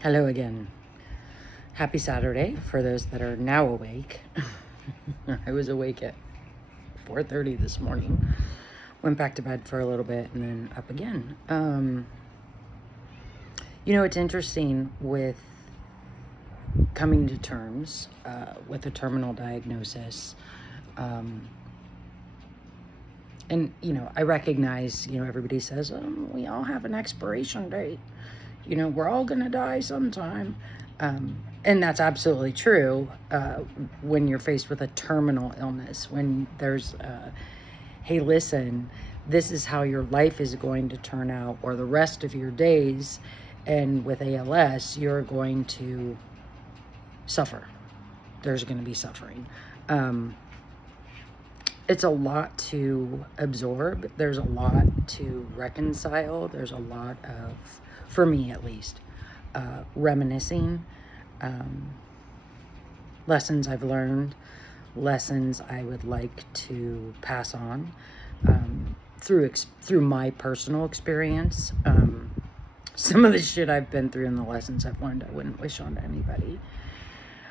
Hello again. Happy Saturday for those that are now awake. I was awake at 4:30 this morning. Went back to bed for a little bit and then up again. It's interesting with coming to terms with a terminal diagnosis. I recognize, everybody says, we all have an expiration date. We're all going to die sometime. And that's absolutely true when you're faced with a terminal illness, when there's, hey, listen, this is how your life is going to turn out, or the rest of your days. And with ALS, you're going to suffer. There's going to be suffering. It's a lot to absorb. There's a lot to reconcile. There's a lot of, for me at least, reminiscing, lessons I've learned, lessons I would like to pass on through my personal experience. Some of the shit I've been through and the lessons I've learned, I wouldn't wish on anybody.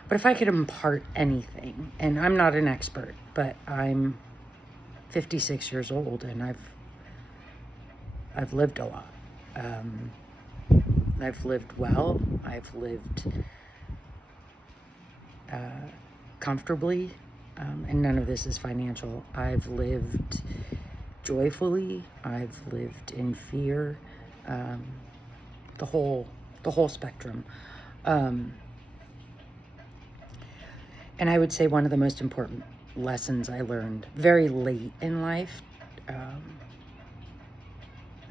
But if I could impart anything, and I'm not an expert, but I'm 56 years old and I've lived a lot. I've lived well. I've lived comfortably, and none of this is financial. I've lived joyfully. I've lived in fear. The whole spectrum. And I would say one of the most important lessons I learned very late in life,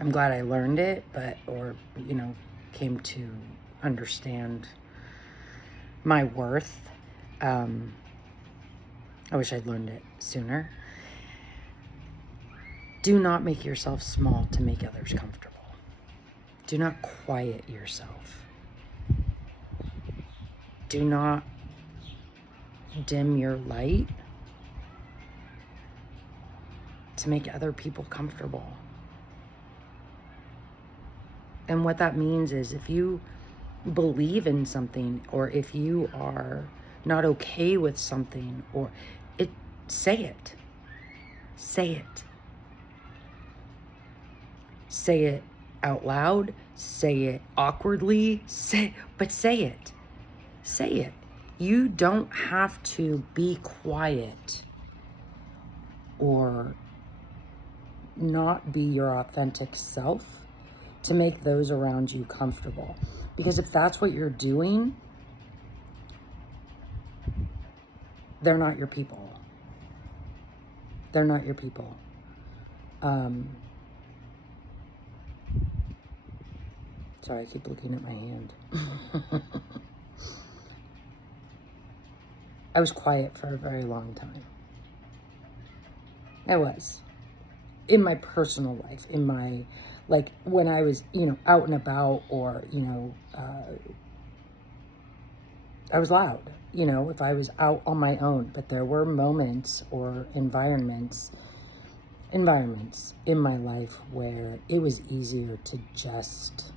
I'm glad I learned it, came to understand my worth. I wish I'd learned it sooner. Do not make yourself small to make others comfortable. Do not quiet yourself. Do not dim your light to make other people comfortable. And what that means is if you believe in something, or if you are not okay with something, say it. Say it. Say it out loud, say it awkwardly, say it. Say it. You don't have to be quiet or not be your authentic self to make those around you comfortable. Because if that's what you're doing, they're not your people. They're not your people. Sorry, I keep looking at my hand. I was quiet for a very long time. I was. In my personal life, when I was, out and about, or, I was loud, if I was out on my own. But there were moments or environments in my life where it was easier to just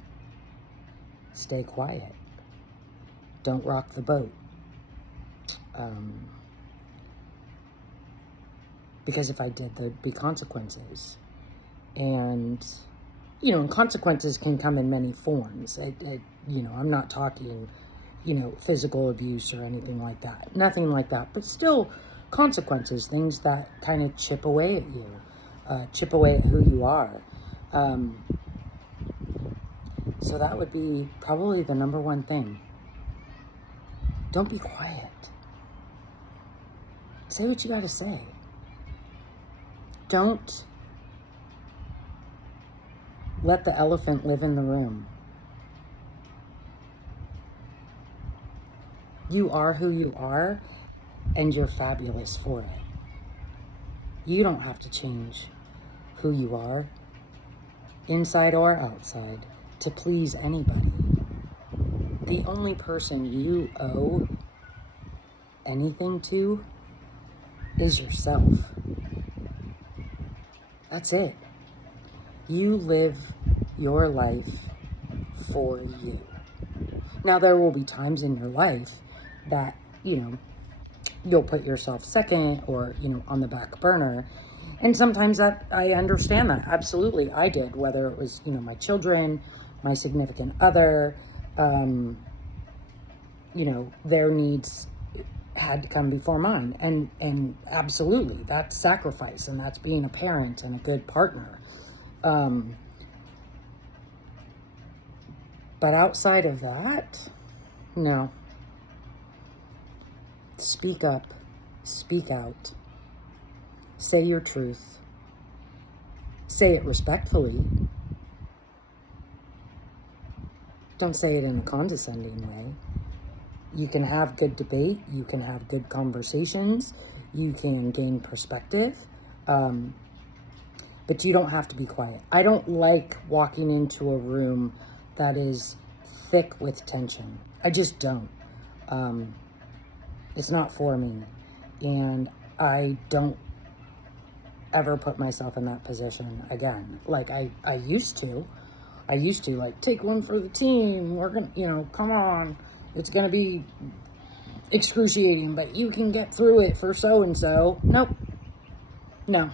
stay quiet. Don't rock the boat. Because if I did, there'd be consequences. And, and consequences can come in many forms. I'm not talking, physical abuse or anything like that. Nothing like that. But still, consequences, things that kind of chip away at you, chip away at who you are. So that would be probably the number one thing. Don't be quiet. Say what you gotta say. Don't let the elephant live in the room. You are who you are, and you're fabulous for it. You don't have to change who you are, inside or outside, to please anybody. The only person you owe anything to is yourself. That's it. You live your life for you. Now, there will be times in your life that, you'll put yourself second or, on the back burner. And sometimes that, I understand that. Absolutely. I did, whether it was, my children, my significant other, their needs had to come before mine. And absolutely, that's sacrifice, and that's being a parent and a good partner. But outside of that, no. Speak up, speak out, say your truth, say it respectfully. Don't say it in a condescending way. You can have good debate, you can have good conversations, you can gain perspective, but you don't have to be quiet. I don't like walking into a room that is thick with tension. I just don't. It's not for me, and I don't ever put myself in that position again. Like I used to like, take one for the team. We're gonna, come on. It's gonna be excruciating, but you can get through it for so-and-so. Nope. No.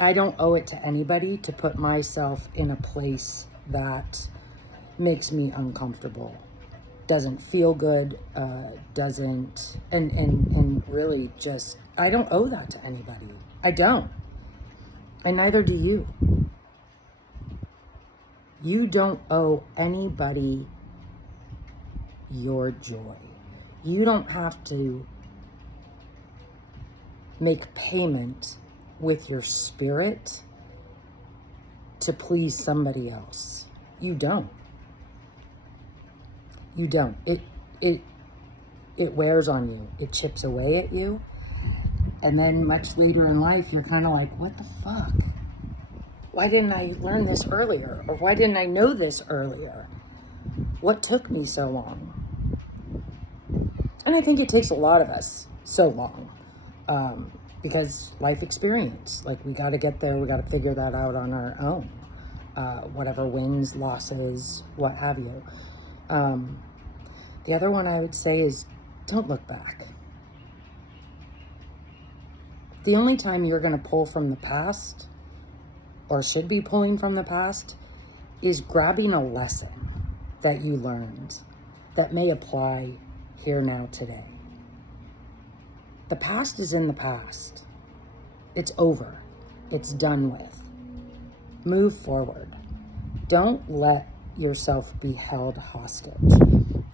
I don't owe it to anybody to put myself in a place that makes me uncomfortable, doesn't feel good, doesn't, and really just, I don't owe that to anybody. I don't. And neither do you. You don't owe anybody your joy. You don't have to make payment with your spirit to please somebody else. You don't. You don't. It wears on you. It chips away at you. And then much later in life, you're kind of like, what the fuck? Why didn't I learn this earlier? Or why didn't I know this earlier? What took me so long? And I think it takes a lot of us so long. Because life experience, like, we got to get there. We got to figure that out on our own. Whatever wins, losses, what have you. The other one I would say is, don't look back. The only time you're going to pull from the past, or should be pulling from the past, is grabbing a lesson that you learned that may apply here, now, today. The past is in the past. It's over. It's done with. Move forward. Don't let yourself be held hostage.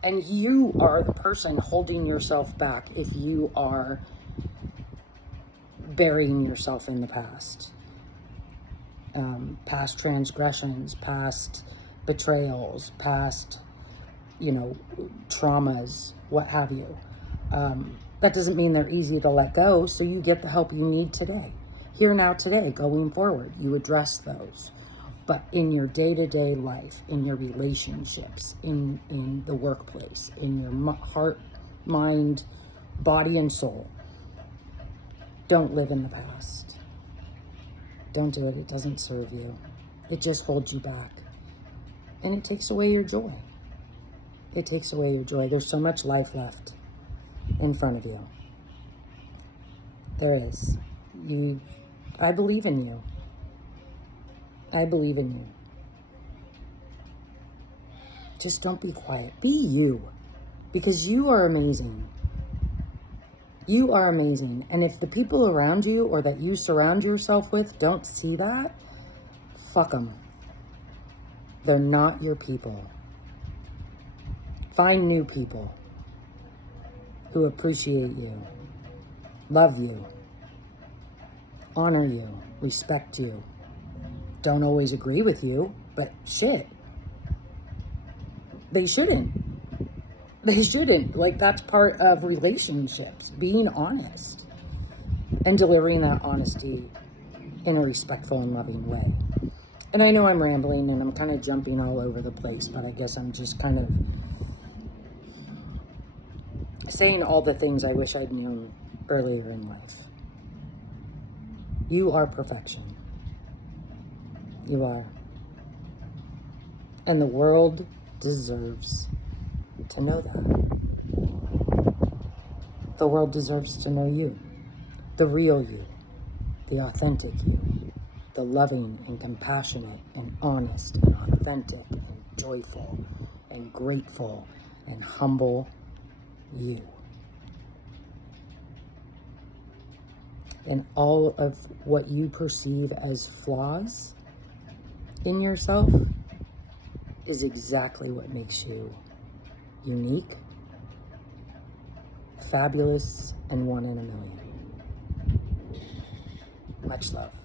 And you are the person holding yourself back if you are burying yourself in the past. Past transgressions, past betrayals, past, traumas, what have you. That doesn't mean they're easy to let go, so you get the help you need today. Here, now, today, going forward, you address those. But in your day-to-day life, in your relationships, in the workplace, in your heart, mind, body, and soul, don't live in the past. Don't do it. It doesn't serve you. It just holds you back. And it takes away your joy. It takes away your joy. There's so much life left in front of you. There is. I believe in you. I believe in you. Just don't be quiet. Be you. Because you are amazing. You are amazing. And if the people around you or that you surround yourself with don't see that, fuck them. They're not your people. Find new people who appreciate you, love you, honor you, respect you. Don't always agree with you, but shit. They shouldn't. They shouldn't. Like, that's part of relationships, being honest and delivering that honesty in a respectful and loving way. And I know I'm rambling and I'm kind of jumping all over the place, but I guess I'm just kind of saying all the things I wish I'd known earlier in life. You are perfection. You are. And the world deserves to know that. The world deserves to know you, the real you, the authentic you, the loving and compassionate and honest and authentic and joyful and grateful and humble you. And all of what you perceive as flaws in yourself is exactly what makes you unique, fabulous, and one in a million. Much love.